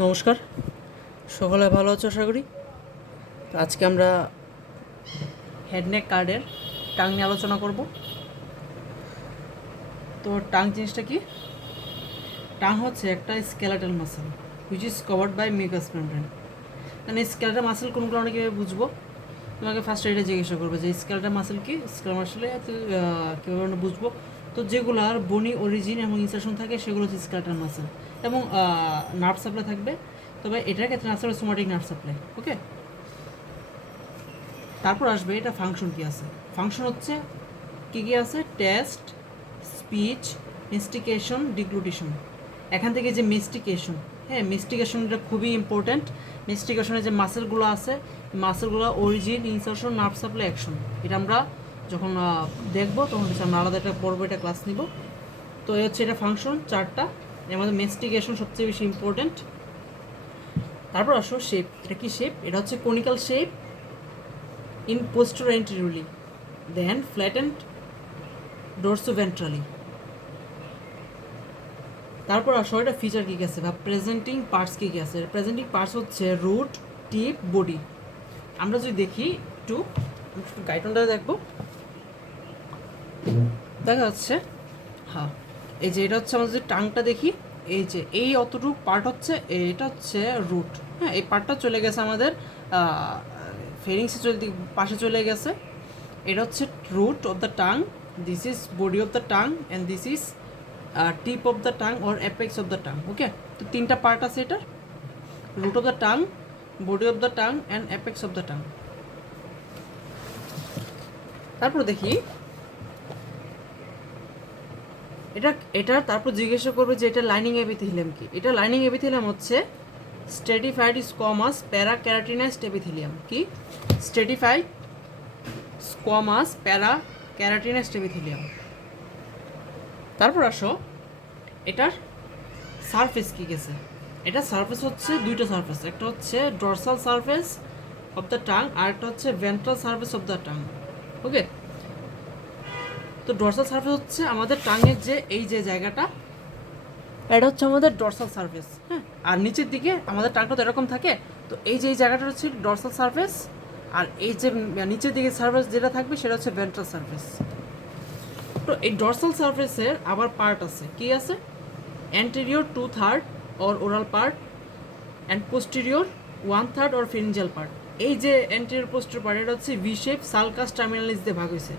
নমস্কার, সকলে ভালো আছো আশা করি। তো আজকে আমরা হেডনেক কার্ডের টাং নিয়ে আলোচনা করব। তো টাং জিনিসটা কি? টাং হচ্ছে একটা skeletal muscle which is covered by mucous membrane. মানে স্কেলেটাল মাসেল কোনগুলো আমরা কীভাবে বুঝবো? তোমাকে ফার্স্ট এটা জিজ্ঞাসা করবো যে স্কেলেটাল মাসেল কি, স্কেলেটাল মাসেলে কীভাবে আমরা বুঝবো? তো যেগুলোর বনি অরিজিন এবং ইনসারশন থাকে সেগুলো হচ্ছে স্কেলেটাল মাসেল, এবং নার্ভ সাপ্লাই থাকবে। তবে এটার ক্ষেত্রে আসলে সোমাটিক নার্ভ সাপ্লাই। ওকে, তারপর আসবে এটা ফাংশন কী আছে। ফাংশন হচ্ছে কী কী আছে: টেস্ট, স্পিচ, মেস্টিকেশন, ডিগ্লুটিশন। এখান থেকে যে মেস্টিকেশন, হ্যাঁ মেস্টিকেশনটা খুবই ইম্পর্ট্যান্ট। মেস্টিকেশনের যে মাসেলগুলো আছে, মাসেলগুলো origin, insertion, nerve supply, action, এটা আমরা যখন দেখবো তখন হচ্ছে আমরা আলাদা একটা পর্ব এটা ক্লাস নিব। তো এই হচ্ছে এটা ফাংশন চারটা। এর মধ্যে মেস্টিকেশন সবচেয়ে বেশি ইম্পর্ট্যান্ট। তারপর আসো শেপ। এটা কি শেপ? এটা হচ্ছে conical shape in posterior anteriorly, then flattened dorsoventrally. তারপর আসো এটা ফিচার কী আছে বা প্রেজেন্টিং পার্টস কী কী আছে। প্রেজেন্টিং পার্টস হচ্ছে রুট, টিপ, বডি। আমরা যদি দেখি একটু গাইডনটা দেখবো, দেখা যাচ্ছে। হ্যাঁ, এই যে এটা হচ্ছে আমাদের যে টাংটা দেখি, এই যে এই অতটুকু পার্ট হচ্ছে, এটা হচ্ছে রুট। হ্যাঁ, এই পার্টটা চলে গেছে আমাদের ফেরিংসে পাশে চলে গেছে। এটা হচ্ছে root of the tongue, this is body of the tongue, and this is tip of the tongue or apex of the tongue. Okay, তো তিনটা পার্ট আছে এটার: root of the tongue, body of the tongue, and apex of the tongue. তারপর দেখি এটা তারপর জিজ্ঞাসা করবে যে এটা লাইনিং এপিথেলিয়াম কি। এটা লাইনিং এপিথেলিয়াম হচ্ছে স্ট্রেটিফাইড স্কোয়ামাস প্যারা ক্যারাটিনাইজড এপিথেলিয়াম। কি? স্ট্রেটিফাইড স্কোয়ামাস প্যারা ক্যারাটিনাইজড এপিথেলিয়াম। তারপর আসো এটার সারফেস কী গেছে। এটা সারফেস হচ্ছে দুইটা সারফেস, একটা হচ্ছে dorsal surface of the tongue, আর একটা হচ্ছে ventral surface of the tongue. Okay, তো ডরসাল সারফেস হচ্ছে আমাদের টাঙের যে এই যে জায়গাটা, এটা হচ্ছে আমাদের ডরসাল সারফেস। হ্যাঁ, আর নিচের দিকে আমাদের টাংটা তো এরকম থাকে, তো এই যে এই জায়গাটা হচ্ছে ডরসাল সারফেস, আর এই যে নিচের দিকে সারফেস যেটা থাকবে সেটা হচ্ছে ভেন্ট্রাল সারফেস। তো এই ডরসাল সারফেসের আবার পার্ট আছে, কি আছে? Anterior 2/3 or oral part, and posterior 1/3 or pharyngeal part. এই যে অ্যান্টেরিয়র পোস্টেরিয়র পার্ট, এটা হচ্ছে ভি শেপ সার্কাস টার্মিনালিস দিয়ে ভাগ হয়েছে।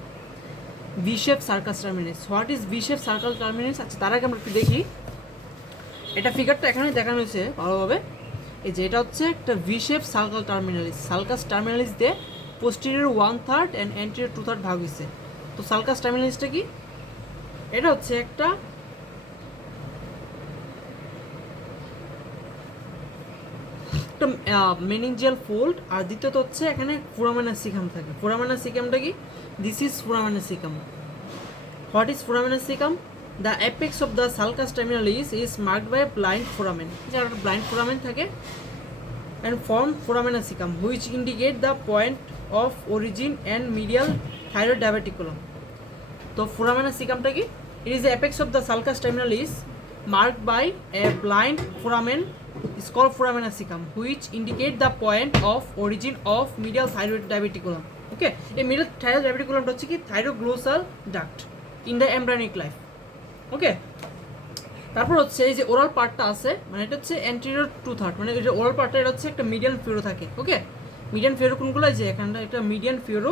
V shape circus terminalis, what is V shape circle terminalis? আচ্ছা, তার আগে আমরা একটু দেখি এটা ফিগারটা এখানে দেখানো হয়েছে ভালোভাবে। এই যে এটা হচ্ছে একটা V shape circle terminalis, circus terminalis দিয়ে পোস্টেরিয়র 1/3 অ্যান্ড অ্যান্টেরিয়র 2/3 ভাগ হয়েছে। তো সার্কাস টার্মিনালিসটা কি? এটা হচ্ছে একটা মেনিনজিয়াল ফোল্ড, আর দ্বিতীয়ত হচ্ছে এখানে ফোরামেনা সিকাম থাকে। ফোরামেনা সিকামটা কি? This is foramen caecum. What is foramen caecum? The apex of the sulcus terminalis is marked by blind foramen. যার ব্লাইন্ড ফোরামেন থাকে, and form foramina cecum which indicate the point of origin and medial thyroid diverticulum. তো foramina cecumটা কি? It is the apex of the sulcus terminalis marked by a blind foramen is called foramina cecum which indicate the point of origin of medial thyroid diverticulum. Okay, এই medial thyroid diverticulum হচ্ছে কি thyroglossal duct in the embryonic life. Okay, তারপর হচ্ছে এই যে oral পার্টটা আছে, মানে এটা হচ্ছে অ্যান্টেরিয়র 2/3, মানে এই যে ওরাল পার্টটা এটা হচ্ছে একটা মিডিয়ান ফিউরো থাকে। ওকে, মিডিয়ান ফিউরো কোনগুলো? যে এখানটা এটা মিডিয়ান ফিউরো,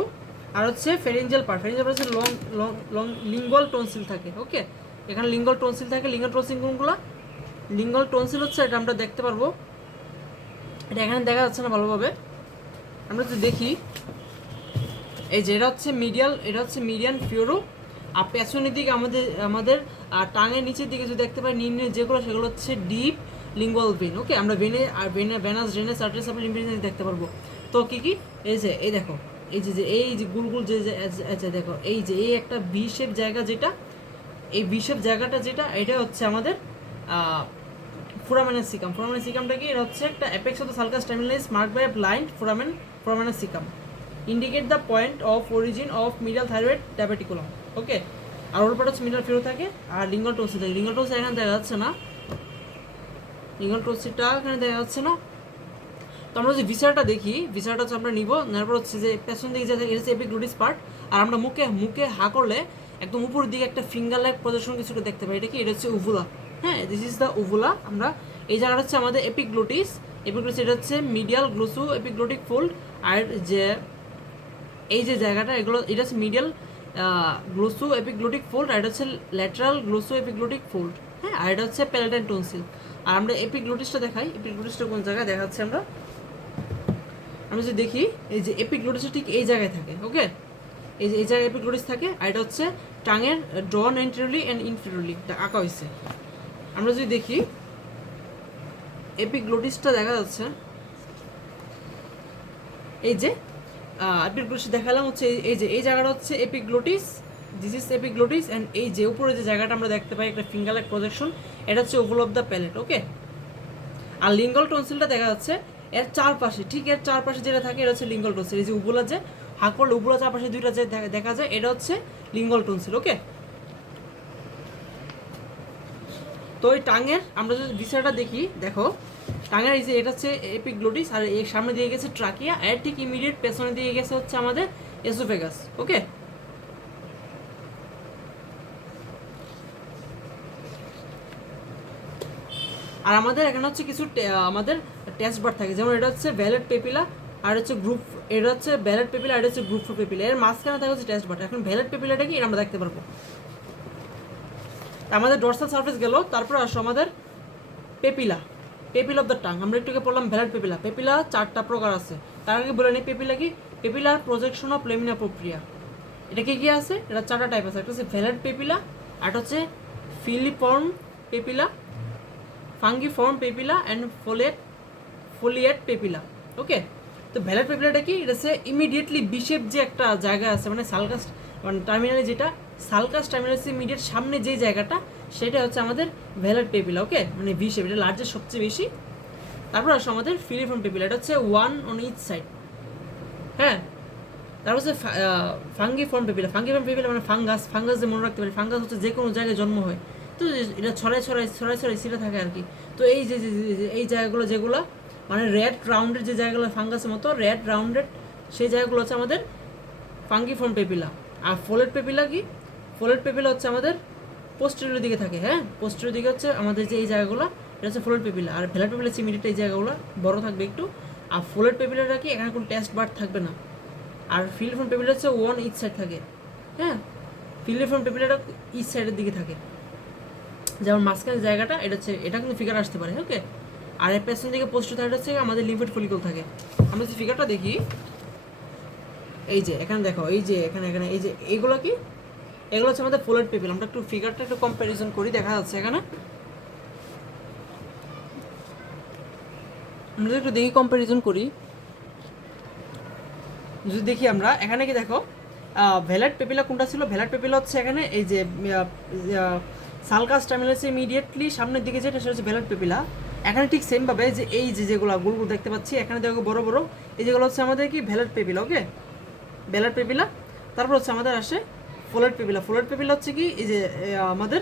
আর হচ্ছে ফেরেঞ্জিয়াল পার্ট। ফেরেঞ্জিয়াল পার্ট হচ্ছে লং লং লং লিঙ্গল টনসিল থাকে। ওকে, এখানে লিঙ্গল টনসিল থাকে। লিঙ্গল টনসিল কোনগুলো? লিঙ্গল টনসিল হচ্ছে এটা আমরা দেখতে পারবো, এটা এখানে দেখা যাচ্ছে না ভালোভাবে। আমরা যদি দেখি এই যে এটা হচ্ছে মিডিয়াল, এটা হচ্ছে মিডিয়ান ফিউরো। আর পেছনের দিকে আমাদের টাঙের নিচের দিকে যদি দেখতে পাই নিম্নে যেগুলো, সেগুলো হচ্ছে ডিপ লিঙ্গুয়াল ভেন। ওকে, আমরা ভেনে আর venous drainage artery supply lymphatics দেখতে পারবো। তো কি কি? এই যে এই দেখো, এই যে এই যে গুলগুল যে আচ্ছা দেখো, এই যে এই একটা ভি শেপ জায়গা, যেটা এই ভি শেপ জায়গাটা যেটা, এটা হচ্ছে আমাদের ফোরামেনা সিকাম। ফোরামেনা সিকামটা কি? এটা হচ্ছে একটা apex of the sulcus terminalis marked by blind foramen caecum indicate the point of origin of medial thyroid diverticulum. Okay, আর ওর পার্ট হচ্ছে মিডিয়াল ফিউরো থাকে, আর লিঙ্গল টোনসিল থাকে। লিঙ্গল টোনসিল এখানে দেখা যাচ্ছে না, লিঙ্গল টনসিলটা এখানে দেখা যাচ্ছে না। তো আমরা যে ভিসারটা দেখি, ভিসারটা হচ্ছে আমরা নিব, নেওয়ার পর হচ্ছে যে পেছন দিকে যে এটা হচ্ছে এপিগ্লটিস পার্ট, আর আমরা মুখে হা করলে একদম উপরের দিকে একটা ফিঙ্গার লাইক প্রজেকশন কিছুটা দেখতে পাই। এটা কি? এটা হচ্ছে উভুলা। হ্যাঁ, দিস ইজ দ্য উভুলা। আমরা এই জায়গাটা হচ্ছে আমাদের এপিগ্লটিস। এটা হচ্ছে মিডিয়াল গ্লোসো এপিগ্লোটিক ফোল্ড। আর যে এই যে জায়গাটা, এটা হচ্ছে মিডিয়াল গ্লোসো এপিগ্লোটিক ফোল্ড, আর এটা হচ্ছে ল্যাটারাল গ্লোসো এপিগ্লোটিক ফোল্ড। হ্যাঁ, আর এটা হচ্ছে প্যালেটাইন টনসিল। আর আমরা এপিগ্লোটিসটা দেখাই, এপিগ্লোটিসটা কোন জায়গায় দেখাচ্ছে আমরা যদি দেখি, এই যে এপিগ্লোটিস ঠিক এই জায়গায় থাকে। ওকে, এই যে এই জায়গায় এপিগ্লোটিস থাকে, আর এটা হচ্ছে টাঙের ড্রন এন্টেরিয়রলি অ্যান্ড ইনফেরিয়রলি আঁকা হয়েছে। আমরা যদি দেখি এপিগ্লোটিসটা দেখা যাচ্ছে, এই যে এপিগ্লোটিস দেখালাম হচ্ছে এই যে এই জায়গাটা হচ্ছে epiglottis, this is epiglottis, and এই যে উপরে যে জায়গাটা আমরা দেখতে পাই একটা ফিঙ্গার লাইক প্রজেকশন, এটা হচ্ছে uvula of the palate. Okay, আর লিঙ্গল টনসিলটা দেখা যাচ্ছে এর চারপাশে, ঠিক এর চারপাশে যেটা থাকে এটা হচ্ছে লিঙ্গল টনসিল। এই যে উবুলা, যে হাঁক করলে উবুলা চারপাশে দুইটা যে দেখা যায়, এটা হচ্ছে লিঙ্গল টনসিল। ওকে, তো এই টাঙের আমরা যদি ভিসাটা দেখি, দেখো টাঙের এই যে এটা হচ্ছে এপিগ্লোটিস, আর এর সামনে দিয়ে গেছে ট্রাকিয়া, আর ঠিক ইমিডিয়েট পেছনে দিয়ে গেছে হচ্ছে আমাদের এসোফেগাস। ওকে, আর আমাদের এখানে হচ্ছে কিছু আমাদের টেস্ট বার থাকে, যেমন এটা হচ্ছে ভ্যালেট পেপিলা, আর হচ্ছে গ্রুপ, এটা হচ্ছে ভ্যালেট পেপিলা, আর এটা হচ্ছে গ্রুপ 4 পেপিলা। এর মাঝখানে থাকে হচ্ছে টেস্ট বার। এখন ভ্যালেট পেপিলাটা কি, এটা আমরা দেখতে পারবো। আমাদের ডরসাল সারফেস গেল, তারপর আসো আমাদের পেপিলা, পেপিল অফ দ্য টাং। আমরা একটু পড়লাম ভ্যালেট পেপিলা। পেপিলা 4টা প্রকার আছে, তার আগে বলে নিই পেপিলা কি। পেপিলার প্রজেকশন অফ লেমিনা প্রক্রিয়া, এটা কি আছে? এটা 4টা টাইপ আছে। একটা হচ্ছে ভ্যালেট পেপিলা, আর হচ্ছে filiform papilla, ফাঙ্গিফর্ম papilla, and ফোলিয়েট papilla. ওকে, তো ভ্যালেট পেপিলাটা কি? এটা হচ্ছে ইমিডিয়েটলি বিশেপ যে একটা জায়গা আছে, মানে সালকাস, মানে টার্মিনালে যেটা সালকাস টার্মিনালের ইমিডিয়েট সামনে যে জায়গাটা, সেটা হচ্ছে আমাদের ভ্যালেট পেপিলা। ওকে, মানে বিশেপ, এটা লার্জেস্ট সবচেয়ে বেশি। তারপর আসে আমাদের ফিলিফর্ম পেপিলা, এটা হচ্ছে ওয়ান অন ইচ সাইড। হ্যাঁ, তারপর হচ্ছে ফাঙ্গিফর্ম পেপিলা। ফাঙ্গিফর্ম পেপিলা মানে ফাঙ্গাস যে মনে রাখতে পারি, ফাঙ্গাস হচ্ছে যে কোনো জায়গায় জন্ম হয়, তো এটা ছড়াই ছিঁড়ে থাকে আর কি। তো এই যে এই জায়গাগুলো যেগুলো মানে রেড রাউন্ডেড যে জায়গাগুলো ফাঙ্গাসের মতো রেড রাউন্ডেড, সেই জায়গাগুলো হচ্ছে আমাদের ফাঙ্গিফর্ম পেপিলা। আর ফোলেট পেপিলা কি? ফোলেট পেপিলা হচ্ছে আমাদের পোস্টেরিয়র দিকে থাকে। হ্যাঁ, পোস্টেরিয়র দিকে হচ্ছে আমাদের যে এই জায়গাগুলো, এটা হচ্ছে ফোলেট পেপিলা। আর ভ্যালেট পেপিলা হচ্ছে ইমিডিয়েট এই জায়গাগুলো বড় থাকবে একটু। আর ফোলেট পেপিলাটা কি, এখানে কোনো টেস্ট বার থাকবে না। আর ফিলিফর্ম পেপিলা হচ্ছে ওয়ান ইচ সাইড থাকে। হ্যাঁ, ফিলিফর্ম পেপিলাটা ইচ সাইডের দিকে থাকে, যেমন মাঝখানে জায়গাটা, এটা হচ্ছে, এটা কিন্তু ফিগার আসতে পারে। ওকে, আর এর পেছন দিকে পোস্টেরিয়র সাইড হচ্ছে আমাদের লিম্ফেট ফলিকল থাকে। আমরা যে ফিগারটা দেখি, এই যে এখানে দেখো, এই যে এখানে এই যে এইগুলো কি, এগুলো হচ্ছে আমাদের ফোলেট পেপিল। আমরা একটু ফিগারটা একটু কম্প্যারিজন করি, দেখা যাচ্ছে এখানে, আমরা একটু দেখি কম্প্যারিজন করি। যদি দেখি আমরা এখানে কি দেখো, ভ্যালেট পেপিলা কোনটা ছিল? ভ্যালেট পেপিলা হচ্ছে এখানে এই যে সালকাস টার্মিনাসের ইমিডিয়েটলি সামনের দিকে যেটা, সেটা হচ্ছে ভ্যালেট পেপিলা। এখানে ঠিক সেমভাবে যে এই যে যেগুলো গোল দেখতে পাচ্ছি এখানে দেখো বড় বড়, এই যেগুলো হচ্ছে আমাদের কি ভ্যালেট পেপিলা। ওকে, ভ্যালেট পেপিলা। তারপর হচ্ছে আমাদের আসে ফোলেট পেপিলা। ফোলেট পেপিলা হচ্ছে কি, এই যে আমাদের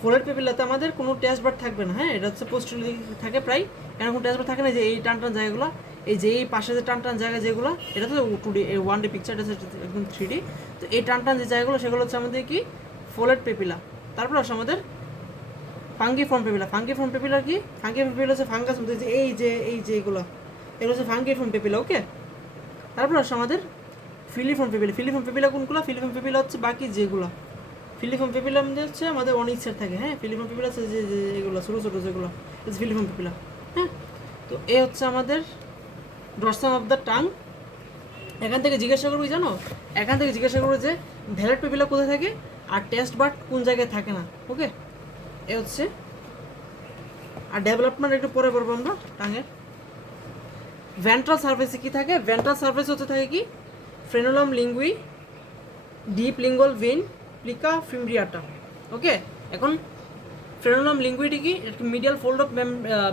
ফোলেট পেপিলাতে আমাদের কোনো টেস্ট বার থাকবে না। হ্যাঁ, এটা হচ্ছে পোস্টেরিয়র থাকে প্রায়, এখানে কোনো টেস্ট বার থাকে না। যে এই টান জায়গাগুলো, এই যে এই পাশে যে টান জায়গা যেগুলো, এটা তো 2D 1D পিকচার, এটা হচ্ছে একদম 3D। তো এই টান যে জায়গাগুলো, সেগুলো হচ্ছে আমাদের কি ফোলেট পেপিলা। তারপর আসে আমাদের ফাঙ্গিফর্ম পেপিলা। ফাঙ্গিফর্ম পেপিলা কি? ফাঙ্গিফর্ম পেপিলা হচ্ছে ফাঙ্গাস মধ্যে যে এই যে এগুলো হচ্ছে ফাঙ্গিফর্ম পেপিলা। ওকে, তারপর আসে আমাদের ফিলিফর্ম পেপিলা। ফিলিফর্ম পেপিলা কোনগুলো? ফিলিফর্ম পেপিলা হচ্ছে বাকি যেগুলো, ফিলিফর্ম পেপিলা হচ্ছে আমাদের অনেক সেট থাকে। হ্যাঁ, ফিলিফর্ম পেপিলা হচ্ছে যে এগুলো ছোটো ছোটো যেগুলো, ফিলিফর্ম পেপিলা। হ্যাঁ, তো এ হচ্ছে আমাদের ডরসাম অফ দ্য টাং। এখান থেকে জিজ্ঞাসা করবো, জানো, এখান থেকে জিজ্ঞাসা করবো যে ভ্যালেট পেপিলা কোথায় থাকে আর টেস্ট বার্ড কোন জায়গায় থাকে না। ওকে, এ হচ্ছে। আর ডেভেলপমেন্ট একটু পরে পড়বো আমরা টাঙের। ভেন্ট্রাল সার্ফেসে কি থাকে? ভেন্ট্রাল সার্ফেস হচ্ছে থাকে কি frenulum linguae, deep lingual vein, plica fimbriata. Okay, এখন ফ্রেনুলাম লিঙ্গুইটি কি? Medial fold of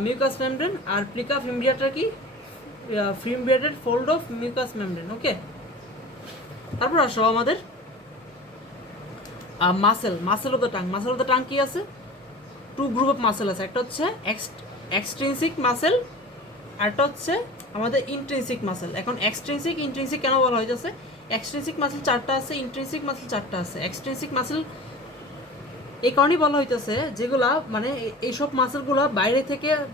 mucous membrane, আর প্লিকা ফিমব্রিয়াটা কি? Fimbriated fold of mucous membrane. Okay, তারপর আসো আমাদের muscle of the tongue. Muscle of the tongue কি আছে? টু গ্রুপ অফ মাসেল আছে। একটা হচ্ছে এক্সট্রিনসিক মাসেল, আরটা হচ্ছে আমাদের ইন্ট্রিনসিক মাসেল। এখন এক্সট্রিনসিক ইন্ট্রিনসিক কেন বলা হয়েছে? এক্সট্রিনসিক মাসেল 4টা আছে, ইন্ট্রিনসিক মাসেল 4টা আছে। এক্সট্রিনসিক মাসেল এই কারণেই বলা হইতেছে যেগুলা মানে এইসব মাসেলগুলো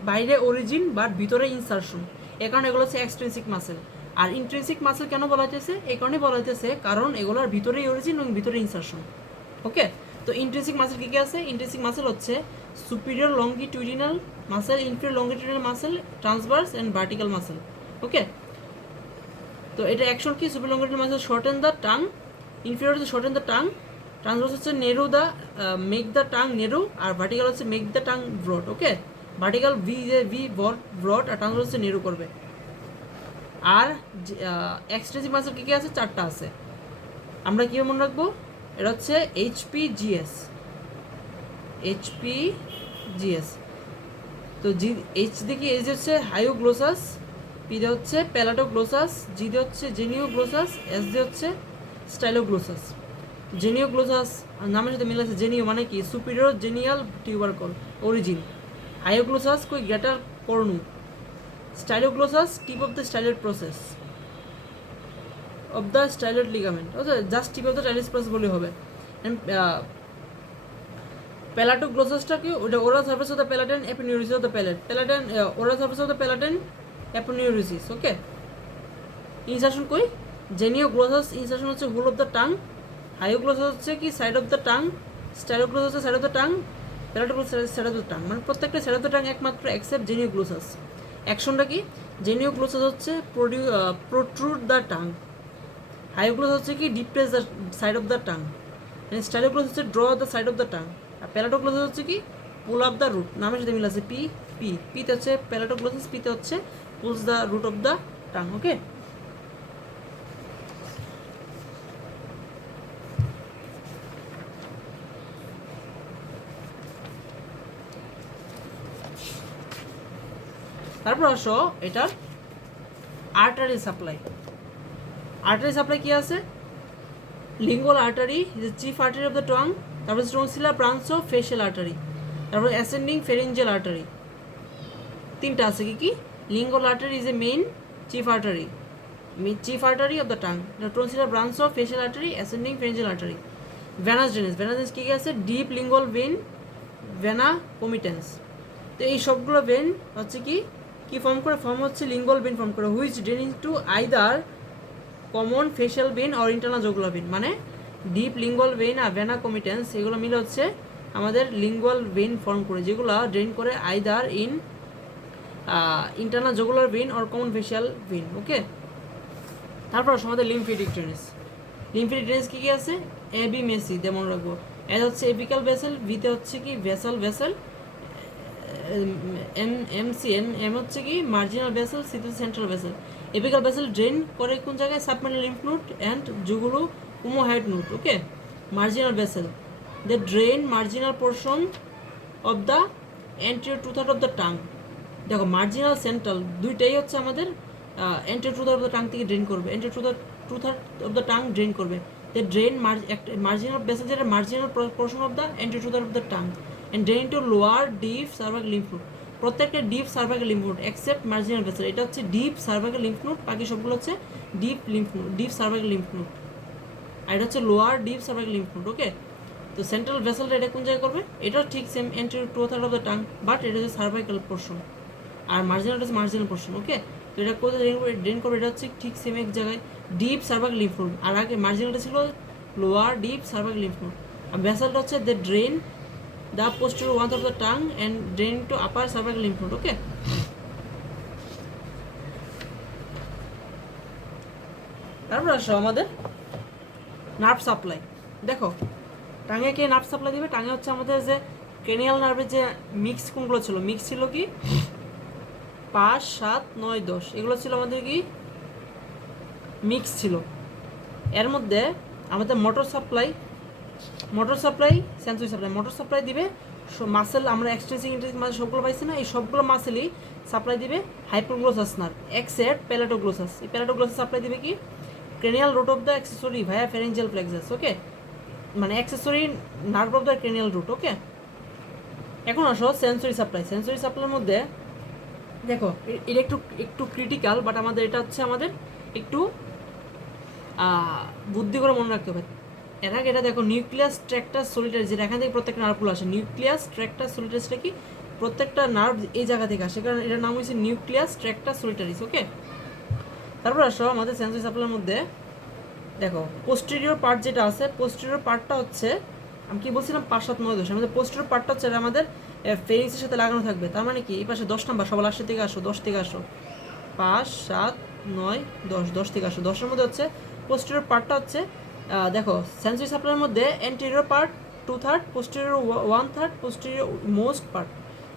বাইরে অরিজিন বা ভিতরে ইনসারশন, এই কারণে এগুলো হচ্ছে এক্সট্রিনসিক মাসেল। আর ইন্ট্রিনসিক মাসেল কেন বলা হইতেছে? এই কারণেই বলা হইতেছে কারণ এগুলোর ভিতরেই অরিজিন এবং ভিতরে ইনসারশন। ওকে, তো ইন্ট্রিনসিক মাসেল কী কী আছে? ইন্ট্রিনসিক মাসেল হচ্ছে superior longitudinal muscle, inferior longitudinal muscle, transverse and vertical muscle. Okay, তো এটা অ্যাকশন কি? Superior longitudinal muscle shorten the tongue, inferior হচ্ছে শর্টেন দ্য টাং, ট্রান্সভার্স হচ্ছে narrow the make the tongue narrow, আর vertical হচ্ছে make the tongue broad. Okay, vertical be broad, আর transverse হচ্ছে narrow করবে। আর এক্সট্রিনসিক মাসেল কী কী আছে? 4টা আছে। আমরা কীভাবে মনে রাখবো? এটা হচ্ছে HPGS, HPGS। তো এইচ দেখি এইচ হচ্ছে হাইওগ্লোসাস, পি দিয়ে হচ্ছে প্যালাটোগ্লোসাস, জি দিয়ে হচ্ছে জেনিওগ্লোসাস, এস দিয়ে হচ্ছে স্টাইলোগ্লোসাস। জেনিওগ্লোসাস নামের সাথে মিল আছে, জেনিও মানে কি? Superior genial tubercle origin. Hyoglossus কই greater cornu, styloglossus tip of the styloid process of the styloid ligament. Okay, just tip of the styloid process বলে হবে। প্যালাটোগ্লোসাসটা কি? ওটা oral surface of the palatine aponeurosis of the palatine oral surface of the palatine aponeurosis. Okay, insertion কই? Genioglossus insertion হচ্ছে whole of the tongue, hyoglossus হচ্ছে কি? Side of the tongue, styloglossus হচ্ছে side of the tongue, palatoglossus side of the tongue, মানে প্রত্যেকটা side of the tongue একমাত্র except genioglossus. অ্যাকশনটা কি? জেনিওগ্লোসাস হচ্ছে প্রোট্রুড দ্য টাং, হাইওগ্লোসাস হচ্ছে কি? Depress the side of the tongue, styloglossus হচ্ছে draw the side of the tongue, আর প্যালাটোগ্লোসাস হচ্ছে কি? Pull up the root. নামের সাথে মিল আছে, পিতে হচ্ছে প্যালাটোগ্লোসাস, পিতে হচ্ছে pulls the root of the tongue. Okay, তারপর আসো এটার আর্টারি সাপ্লাই। আর্টারি সাপ্লাই কি আছে? Lingual artery is the chief artery of the tongue, তারপর tonsillar branch of facial artery, তারপর অ্যাসেন্ডিং ফেরেঞ্জিয়াল আর্টারি। 3টা আছে কি কি? Lingual artery is a main chief artery of the tongue, tonsillar branch of facial artery, ascending pharyngeal artery. Venous drainage কি কি আছে? Deep lingual vein, vena comitans. তো এই সবগুলো ভেন হচ্ছে কি ফর্ম করে? ফর্ম হচ্ছে লিঙ্গুয়াল ভেন ফর্ম করে, which drain into either common facial vein or internal jugular vein. মানে ডিপ লিঙ্গুয়াল ভেন আর ভেনা কমিটেন্স এগুলো মিলে হচ্ছে আমাদের লিঙ্গুয়াল ভেন ফর্ম করে, যেগুলো ড্রেন করে either in internal jugular vein or common facial vein. Okay, তারপর আমাদের লিম্ফেটিক ড্রেনেজ। লিম্ফেটিক ড্রেনেজ কী কী আছে? এ বি মেসি যেমন রাখবো। এ হচ্ছে এপিক্যাল ভেসেল, ভিতে হচ্ছে কি? ভেসেল, এম হচ্ছে কি? মার্জিনাল ভেসেল, সি হচ্ছে central vessel. Apical vessel drain করে কোন জায়গায়? Submental lymph node and jugulo omohyoid node. Okay, marginal vessel they drain marginal portion of the anterior two-third of the tongue। দেখো marginal central দুইটাই হচ্ছে আমাদের anterior two-third of the tongue থেকে drain করবে, anterior two-third of the tongue drain করবে। they drain marginal vessel যেটা marginal portion of the anterior two-third of the tongue and drain into lower deep cervical lymph node। প্রত্যেকটা deep cervical lymph node except marginal vessel, এটা হচ্ছে deep cervical lymph node, বাকি সবগুলো হচ্ছে deep cervical lymph node, আর এটা হচ্ছে lower deep cervical lymph node. Okay, তো সেন্ট্রাল ভেসেলটা এটা কোন জায়গায় করবে? এটাও ঠিক same anterior two-third of the tongue, but এটা হচ্ছে সার্ভাইকাল পোর্শন, আর মার্জিনালটা হচ্ছে মার্জিনাল পোর্শন। ওকে, তো এটা কোথায় ড্রেন করবে? এটা হচ্ছে ঠিক সেম এক জায়গায় ডিপ সার্ভাইকাল লিম্ফ নোড, আর আগে মার্জিনালটা ছিল lower deep cervical lymph node, আর ভেসেলটা হচ্ছে the drain the posterior one of the tongue and drain to upper cervical lymph node। okay, তারপর আসো আমাদের নার্ভ সাপ্লাই। দেখো টাঙে কে নার্ভ সাপ্লাই দিবে? টাঙে হচ্ছে আমাদের যে ক্রেনিয়াল নার্ভের যে মিক্স কোনগুলো ছিল? মিক্স ছিল কি 5, 7, 9, 10, এগুলো ছিল আমাদের কি মিক্স ছিল। এর মধ্যে আমাদের motor supply, sensory supply. Motor supply দিবে মাসেল, আমরা এক্সট্রিনসিক ইন্ট্রিনসিক মাসেল সবগুলো পাইছি না, এই সবগুলো মাসেলই সাপ্লাই দিবে হাইপোগ্লোসাস নার্ভ এক্সেপ্ট প্যালাটোগ্লোসাস। এই প্যালাটোগ্লোসাস সাপ্লাই দিবে কি cranial root of the accessory via pharyngeal plexus. Okay, মানে accessory nerve of the cranial root. Okay, এখন আসো সেন্সরি সাপ্লাই। সেন্সরি সাপ্লাইয়ের মধ্যে দেখো এটা একটু একটু ক্রিটিক্যাল, বাট আমাদের এটা হচ্ছে আমাদের একটু বুদ্ধি করে মনে রাখতে হবে। এর আগে এটা দেখো নিউক্লিয়াস ট্র্যাক্টাস সলিটারিস, যেটা এখান থেকে প্রত্যেকটা নার্ভগুলো আসে। নিউক্লিয়াস ট্র্যাক্টাস সলিটারিসটা কি, প্রত্যেকটা নার্ভ এই জায়গা থেকে আসে, কারণ এটার নাম হচ্ছে নিউক্লিয়াস ট্র্যাক্টাস সলিটারিস। ওকে, তারপর আসো আমাদের সেন্সরি সাপ্লাইয়ের মধ্যে দেখো পোস্টেরিয়র পার্ট যেটা আছে, পোস্টেরিয়র পার্টটা হচ্ছে আমি কি বলছিলাম 5, 7, 9, 10, আমাদের পোস্টেরিয়র পার্টটা হচ্ছে এটা আমাদের ফেরিংসের সাথে লাগানো থাকবে। তার মানে কি এই পাশে 10 নাম্বার, সবার লাস্টের থেকে আসো, 10 থেকে আসো, 5, 7, 9, 10, 10 থেকে আসো, 10-এর মধ্যে হচ্ছে পোস্টেরিয়র পার্টটা হচ্ছে দেখো সেন্সরি সাপ্লাইয়ের মধ্যে anterior part 2/3, posterior 1/3, posterior most part.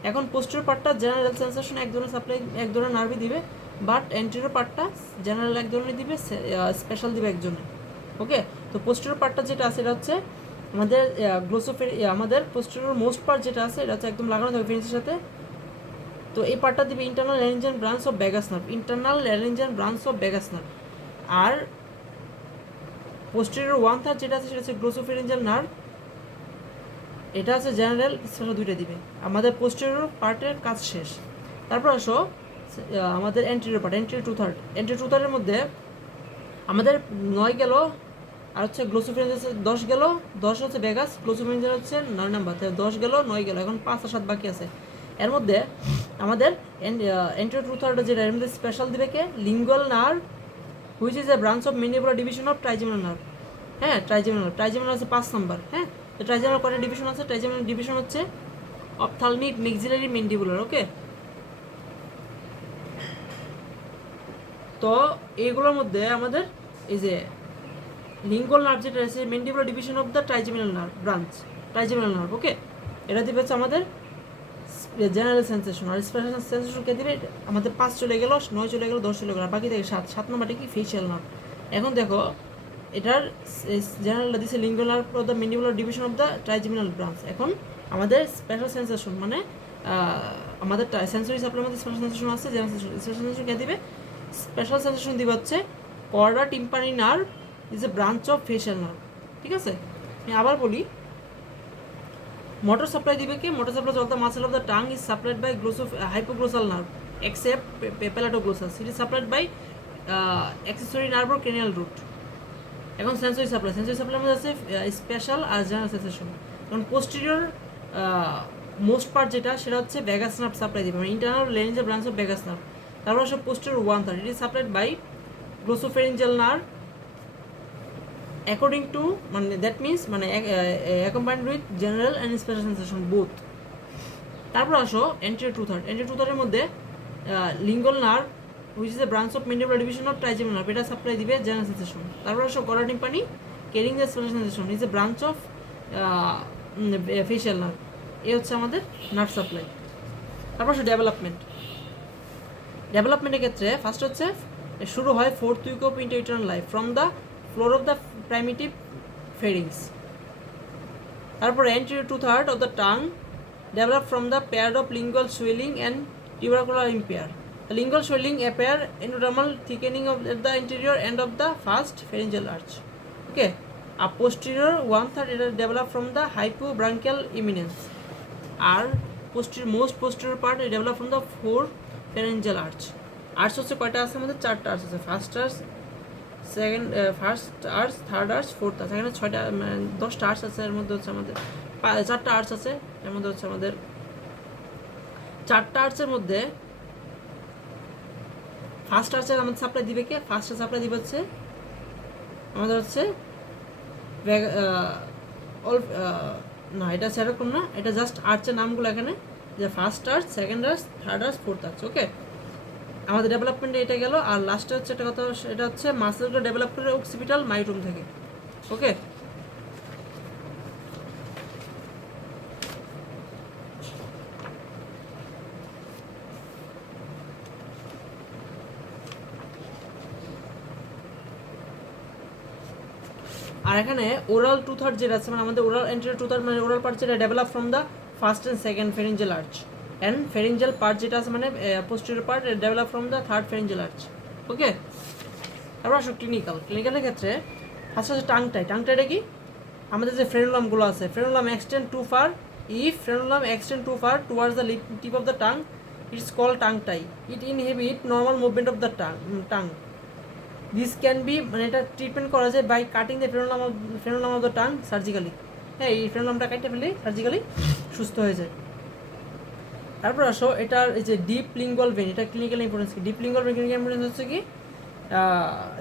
এখন পোস্টেরিয়র পার্টটা জেনারেল সেন্সেশন এক ধরনের সাপ্লাই, এক ধরনের নার্ভই দিবে, বাট এন্টেরিয়র পার্টটা জেনারেল এক ধরনের দিবে, স্পেশাল দিবে একজনে। ওকে, তো পোস্টেরিয়র পার্টটা যেটা আছে এটা হচ্ছে আমাদের আমাদের পোস্টেরিয়র মোস্ট পার্ট যেটা আছে এটা হচ্ছে একদম লাগানো থাকবে ফেরিংসের সাথে। তো এই পার্টটা দিবে internal laryngeal branch of vagus nerve, internal laryngeal branch of vagus nerve. আর পোস্টেরিয়র 1/3 যেটা আছে সেটা হচ্ছে গ্লোসোফেরিঞ্জিয়াল নার্ভ, এটা আছে জেনারেল, স্পেশাল দুইটা দিবে। আমাদের পোস্টেরিয়র পার্টের কাজ শেষ। তারপর আসো আমাদের এন্টেরিয়র পার্ট, এন্টেরিয়র 2/3, এন্টেরিয়র 2/3-এর মধ্যে আমাদের 9 গেল, আর হচ্ছে গ্লোসোফেরিঞ্জিয়াল 10 গেল, 10 হচ্ছে ভেগাস, গ্লোসোফেরিঞ্জিয়াল হচ্ছে 9 নাম্বার, তাহলে 10 গেল, 9 গেল, এখন 5 আর 7 বাকি আছে। এর মধ্যে আমাদের এন্টেরিয়র 2/3 যেটা, এর মধ্যে স্পেশাল দিবে কে, lingual nerve which is a branch of mandibular division of trigeminal nerve. হ্যাঁ, ট্রাইজেমিনাল, ট্রাইজেমিনাল আছে 5 নাম্বার। হ্যাঁ, তো ট্রাইজেমিনাল কয়টা ডিভিশন আছে, ট্রাইজেমিনাল ডিভিশন হচ্ছে অপথালমিক, মেক্সিলারি, ম্যান্ডিবুলার। ওকে, তো এইগুলোর মধ্যে আমাদের এই যে লিঙ্গুয়াল নার্ভ যেটা আছে, mandibular division of the trigeminal nerve branch, trigeminal nerve. Okay, এটা দিবে হচ্ছে আমাদের জেনারেল সেন্সেশন, আর স্পেশাল সেন্সেশন কে দিবে আমাদের 5 চলে গেল, 9 চলে গেল, 10 চলে গেল, আর বাকি থেকে 7 নম্বরটা কি, ফেশিয়াল নার্ভ। এখন দেখো এটার জেনারেলটা দিচ্ছে lingual nerve of the mandibular division of the trigeminal branch. এখন আমাদের স্পেশাল সেন্সেশন মানে আমাদের সেন্সরি সাপ্লাইয়ের মধ্যে স্পেশাল সেন্সেশন আছে, জেনারেল স্পেশাল সেন্সেশন কে দিবে, স্পেশাল সেন্সেশন দিবে হচ্ছে chorda tympani nerve is a branch of facial nerve. ঠিক আছে, আমি আবার বলি, মোটর সাপ্লাই দিবে কি, motor supply of the muscle of the tongue is supplied by hypoglossal nerve except palatoglossus, it is supplied by accessory nerve or cranial root. এখন sensory supply, sensory সাপ্লাইয়ের মধ্যে আছে স্পেশাল আর জেনারেল সেন্সেশন। এখন posterior most part যেটা সেটা হচ্ছে vagus nerve supply দিবে, মানে internal laryngeal branch of vagus nerve. তারপর আসলে posterior 1/3, it is supplied by glossopharyngeal nerve according to মানে দ্যাট মিনস মানে accompanied with general and special sensation both. তারপর আসো anterior 2/3, anterior 2/3-এর মধ্যে lingual nerve which is a branch of mandibular division of trigeminal nerve, এটা supply দিবে general sensation। তারপর আসো গলা টিম্পানি carrying the special sensation is a branch of facial nerve, এই হচ্ছে আমাদের নার্ভ সাপ্লাই। তারপর আসো ডেভেলপমেন্টের ক্ষেত্রে ফার্স্ট হচ্ছে শুরু হয় 4th week of intrauterine life from the floor of the primitive pharynx. তারপর anterior 2/3 of the tongue develop from the pair of lingual swelling and tubercular impair. The lingual swelling appear endodermal thickening of the anterior end of the first pharyngeal arch. Okay, a posterior 1/3 it develop from the hypobranchial eminence. আর most posterior part it develop from the fourth pharyngeal arch. Arch হচ্ছে কয়টা আছে আমাদের, 4টা arch আছে, first arch, first arch, third arch, fourth arch. এখানে 10টা arch আছে, এর মধ্যে হচ্ছে আমাদের 4টা আর্চ আছে, এর মধ্যে হচ্ছে আমাদের 4টা আর্চের মধ্যে ফার্স্ট আর্চের আমাদের সাপ্লাই দিবে কে, ফার্স্ট সাপ্লাই দিবে হচ্ছে আমাদের হচ্ছে না এটা সেরকম না, এটা জাস্ট আর্চের নামগুলো এখানে, যে first arch, second arch, third arch, fourth arch. Okay, আমাদের ডেভেলপমেন্টে এটা গেল। আর লাস্টে হচ্ছে একটা কথা, এটা হচ্ছে মাসেলগুলো ডেভেলপ করে অক্সিপিটাল মাইটোম থেকে। ওকে, আর এখানে ওরাল 2/3 যেটা আছে, মানে আমাদের ওরাল এন্টেরিয়র 2/3 মানে ওরাল পার্ট যেটা develop from the first and second pharyngeal arch, and pharyngeal part যেটা আছে মানে posterior part develop from the third pharyngeal arch. Okay, তারপর আসো ক্লিনিক্যালের ক্ষেত্রে ফার্স্ট আছে টাংটাইটা কি, আমাদের যে ফ্রেনুলামগুলো আছে, frenulum extend too far, if frenulum extend too far towards the tip of the tongue it's call tongue tie, it inhibit normal movement of the tongue. This can be, মানে এটা ট্রিটমেন্ট করা যায় by cutting the frenulum of the tongue surgically. হ্যাঁ, এই ফ্রেনোলামটা কাটতে ফেলে surgically সুস্থ হয়ে যায়। তারপর আসো এটার এই যে ডিপ লিঙ্গুয়াল ভেন, এটা ক্লিনিক্যাল ইম্পর্টেন্স কি? Deep lingual vein clinical importance হচ্ছে কি,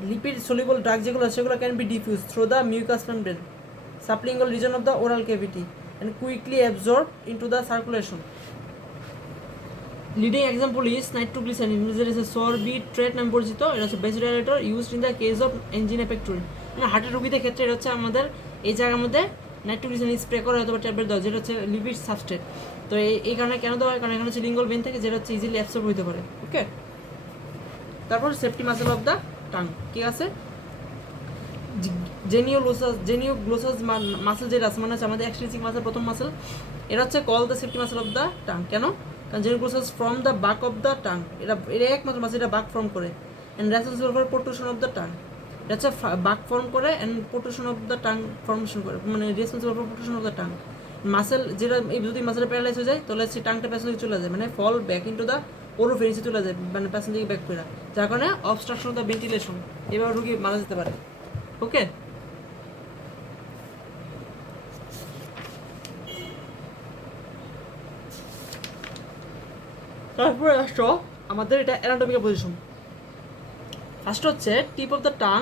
লিপিড সলিউবল ড্রাগ যেগুলো সেগুলো can be diffuse through the mucous membrane sublingual region of the oral cavity and quickly absorb into the circulation. Leading example is nitroglycerin, sorbitrate নামে পরিচিত। এটা হচ্ছে vasodilator used in the case of angina pectoris, মানে হার্টের রোগীদের ক্ষেত্রে এটা হচ্ছে আমাদের এই জায়গার মধ্যে নাইট্রোগ্লিসারিন স্প্রে করা হয়তো বা ট্যাবলেট দেওয়া, যেটা হচ্ছে লিপিড সাবস্ট্রেট। তো এই কারণে কেন দেওয়া হয়? কারণ এখানে হচ্ছে লিঙ্গুয়াল ভেন থেকে, যেটা হচ্ছে ইজিলি অ্যাবসর্ব হতে পারে। ওকে, তারপর safety muscle of the tongue কি আছে? জেনিওগ্লোসাস মাসেল যেটা আছে, মানে হচ্ছে আমাদের এক্সট্রিনসিক মাসেল, প্রথম মাসেল, এটা হচ্ছে call the safety muscle of the tongue. কেন? কারণ জেনিওগ্লোসাস ফ্রম দ্য বাক অফ দ্য টাং, এটা একমাত্র মাসেল এটা বাক ফর্ম করে, and responsible for protrusion of the tongue. এটা হচ্ছে বাক ফর্ম করে and protrusion of the tongue formation করে, মানে responsible for protrusion of the tongue. Muscle যেটা যদি মাসেলটা প্যারালাইজ হয়ে যায় তাহলে হচ্ছে টাংটা পেছন দিকে চলে যায়, মানে ফল ব্যাক ইন্টু দ্য ওরোফেরিসে চলে যায়, মানে পেছন দিকে ব্যাক করে, যার কারণে অবস্ট্রাকশন অফ দ্য ভেন্টিলেশন, এবার রুগী মারা যেতে পারে। ওকে, তারপরে আসো আমাদের এটা অ্যানাটমিক্যাল পজিশন। ফার্স্ট হচ্ছে tip of the tongue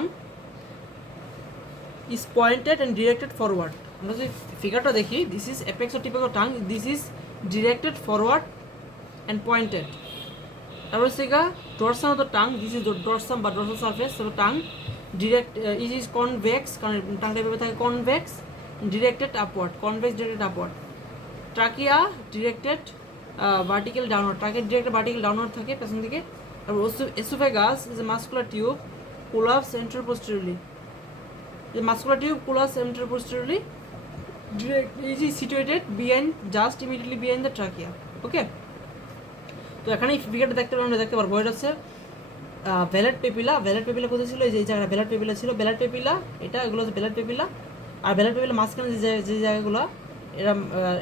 is pointed and directed forward. আমরা যদি ফিগারটা দেখি, this is apex of tip of the tongue, this is directed forward and pointed. তারপর হচ্ছে dorsum of the tongue, this is dorsum বা dorsal surface of the tongue, direct is is convex, কারণ টাংটা এভাবে থাকে, convex directed upward, convex directed upward. Trachea directed vertical downward, trachea directed vertical downward থাকে পেছন দিকে। তারপর oesophagus is a muscular tube collapse anteroposteriorly, the muscular tube colas anteroposteriorly, direct is situated behind, just immediately behind the trachea. Okay, তো এখানে এই ফিগারটা দেখতে পারবো, আমরা দেখতে পারবো এটা হচ্ছে ভ্যালেট পেপিলা। ভ্যালেট পেপিলা কোথায় ছিল? এই যে জায়গাটা ভ্যালেট পেপিলা ছিল, ভ্যালেট পেপিলা এটা, এগুলো হচ্ছে ভ্যালেট পেপিলা। আর ভ্যালেট পেপিলা মাঝখানে যে জায়গাগুলো,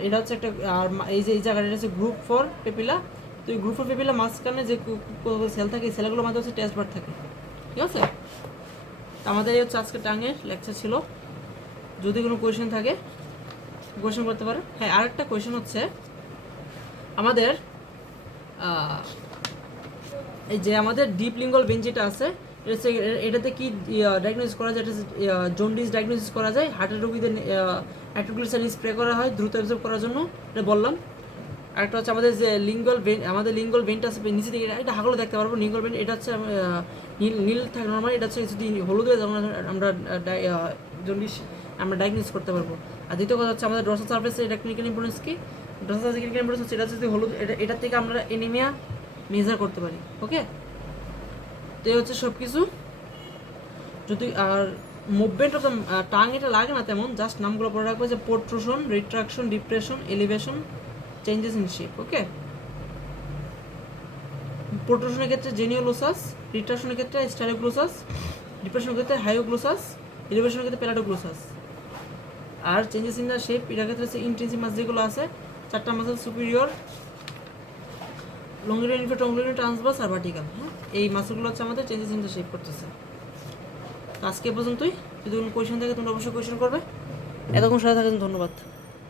এটা হচ্ছে একটা, আর এই যে এই জায়গাটা হচ্ছে গ্রুপ 4 পেপিলা। তো এই গ্রুপ 4 পেপিলা মাঝখানে যে সেল থাকে, এই সেলগুলোর মধ্যে হচ্ছে টেস্ট বার থাকে। ঠিক আছে, আমাদের এই হচ্ছে আজকে টাঙের লেকচার ছিল। যদি কোনো কোয়েশ্চেন থাকে কোয়েশ্চেন করতে পারো। হ্যাঁ, আরেকটা কোয়েশ্চেন হচ্ছে আমাদের এই যে আমাদের ডিপ লিঙ্গুয়াল ভেন যেটা আছে, এটাতে কি ডায়াগনোসিস করা যায়? এটা জন্ডিস ডায়াগনোসিস করা যায়। হার্টের রোগীদের নাইট্রোগ্লিসারিন স্প্রে করা হয় দ্রুত অ্যাবজর্ব করার জন্য, এটা বললাম। আরেকটা হচ্ছে আমাদের যে লিঙ্গুয়াল ভেন, আমাদের লিঙ্গুয়াল ভেনটা আছে নিচে দিকে, এটা হাগলো দেখতে পারবো লিঙ্গুয়াল ভেন, এটা হচ্ছে নীল থাকে নর্মালি, এটা হচ্ছে যদি হলুদ হয়ে যেমন আমরা জন্ডিস আমরা ডায়াগনোসিস করতে পারবো। আর দ্বিতীয় কথা হচ্ছে আমাদের ড্রসাল সারফেস, এটা ক্লিনিক্যাল ইম্পর্টেন্স কি? ড্রসাল ক্লিনিক্যাল ইম্পর্টেন্স হচ্ছে এটা যদি হলুদ, এটা থেকে আমরা এনিমিয়া মেজার করতে পারি। ওকে, তো এই হচ্ছে সব কিছু। যদি আর মুভমেন্ট অফ দ্য টাং এটা লাগে না তেমন, জাস্ট নামগুলো পড়ে রাখবো, যে protrusion, retraction, depression, elevation, changes in shape. Okay, প্রোট্রুশনের ক্ষেত্রে জেনিওগ্লোসাস, রিট্রাকশনের ক্ষেত্রে স্টাইলোগ্লোসাস, ডিপ্রেশনের ক্ষেত্রে হাইওগ্লোসাস, এলিভেশনের ক্ষেত্রে প্যারাডোগ্লোসাস। আর চেঞ্জেস ইন দ্য শেপ, এটার ক্ষেত্রে হচ্ছে ইন্টেন্সিভ মাস যেগুলো আছে, চারটা মাসেল সুপিরিয়র, লংগিটিউডিনাল, ইনফ্রালংগিটিউডিনাল, ট্রান্সভার্স আর ভার্টিক্যাল। হ্যাঁ, এই মাসেলগুলো হচ্ছে আমাদের চেঞ্জেস ইন দ্য শেপ করতেছে। তো আজকে পর্যন্তই। যদি কোনো কোয়েশ্চেন থাকে তোমরা অবশ্যই কোয়েশ্চেন করবে। এতক্ষণ সাথে থাকার জন্য ধন্যবাদ।